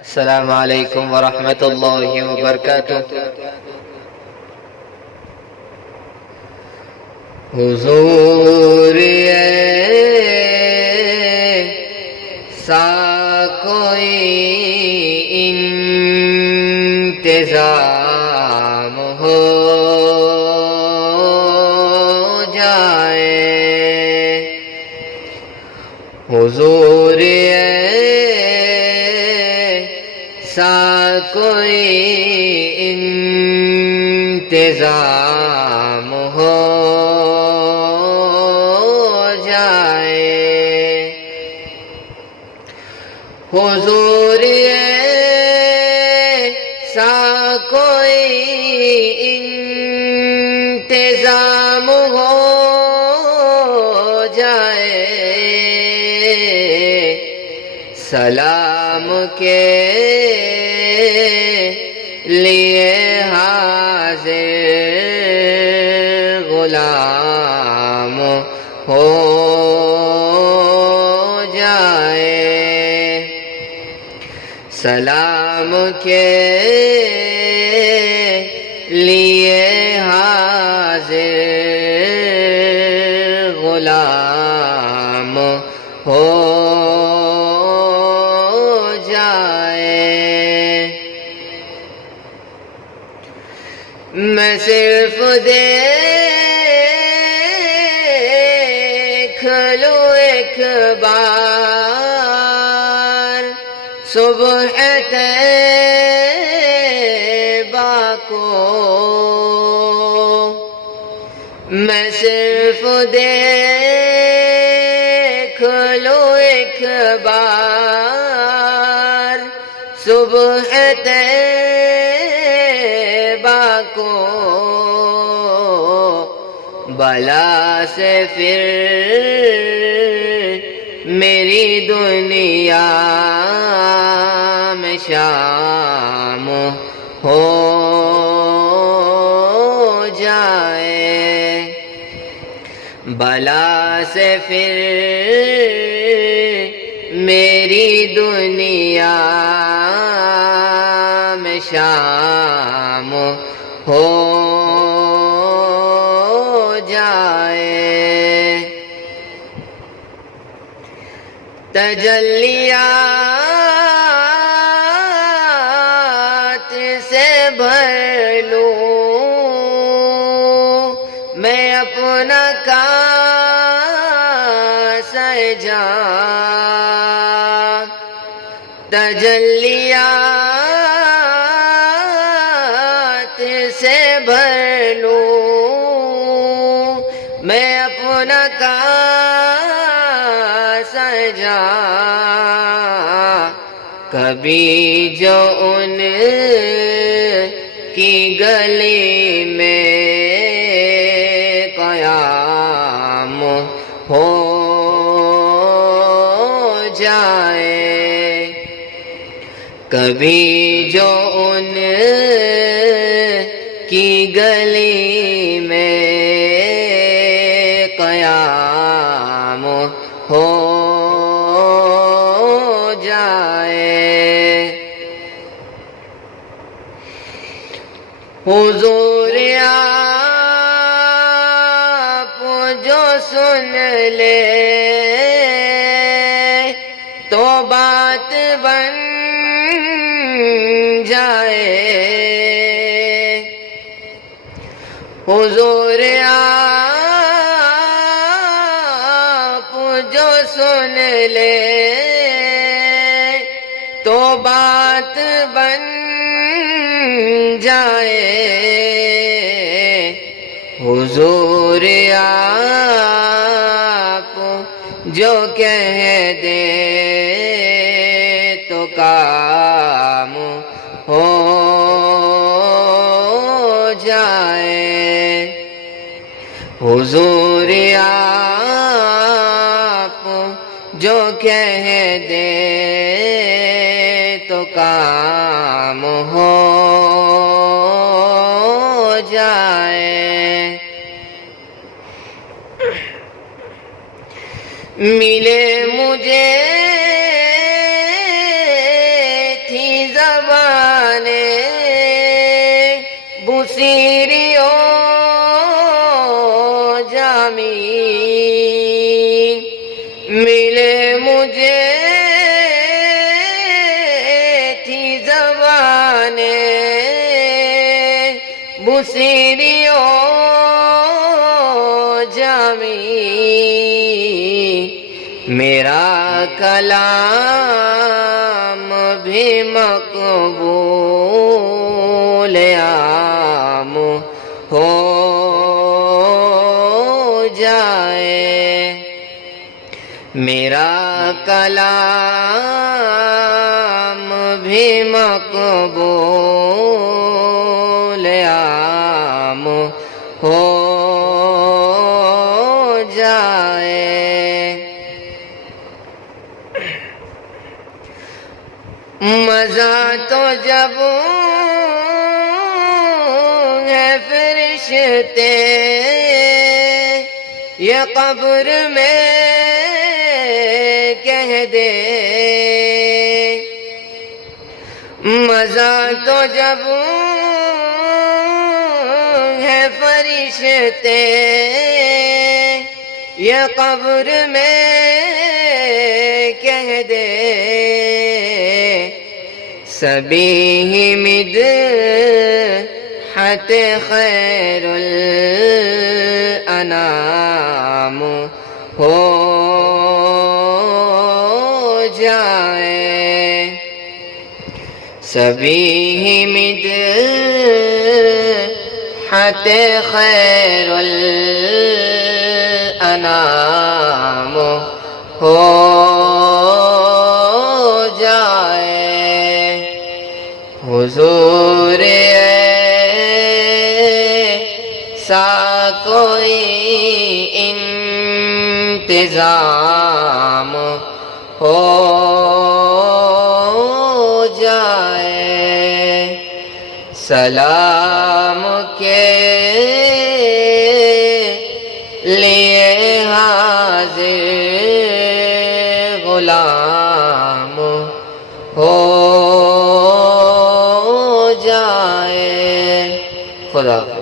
السلام علیکم ورحمۃ اللہ وبرکاتہ۔ حضور ایسا کوئی انتظام ہو جائے، حضور ایسا کوئی انتظام ہو جائے، حضور ایسا کوئی انتظام ہو جائے، سلام کے لیے حاضر غلام ہو جائے، سلام کے لیے حاضر غلام ہو جائے۔ میں صرف دیکھ لوں ایک بار صبح طیبہ کو، میں صرف دیکھ لوں ایک بار صبح طیبہ کو، بلا سے پھر میری دنیا میں شام ہو جائے، بلا سے پھر میری دنیا میں شام ہو جائے۔ تجلیات سے بھر لوں میں اپنا کاسہ جاں، تجلیات سے بھر لوں میں اپنا کاسہ جاں، کبھی جو ان کی گلی میں قیام ہو جائے، کبھی جو ان کی گلی میں قیام ہو جائے۔ حضور آپ جو سن لے تو بات بن جائے، حضور آپ جو سن لے تو بات بن جائے، حضور آپ جو کہہ دے تو کام ہو جائے، حضور آپ جو کہہ دے تو کام ہو جائے۔ ملے مجھے تھی بصیری و جامی ملے مجھے تھی زبانیں بصیری و جامی میرا کلام بھی مقبول عام ہو جائے میرا کلام بھی مقبول عام ہو جائے مزہ تو جب ہے فرشتے یہ قبر میں کہہ دے مزہ تو جب ہے فرشتے یہ قبر میں کہہ دے سبھی مدحت خیر الانام ہو جائے سبھی مدحت خیر الانام ہو جائے حضور ایسا کوئی انتظام ہو جائے سلام کے لیے حاضر غلام ہو جائے خدا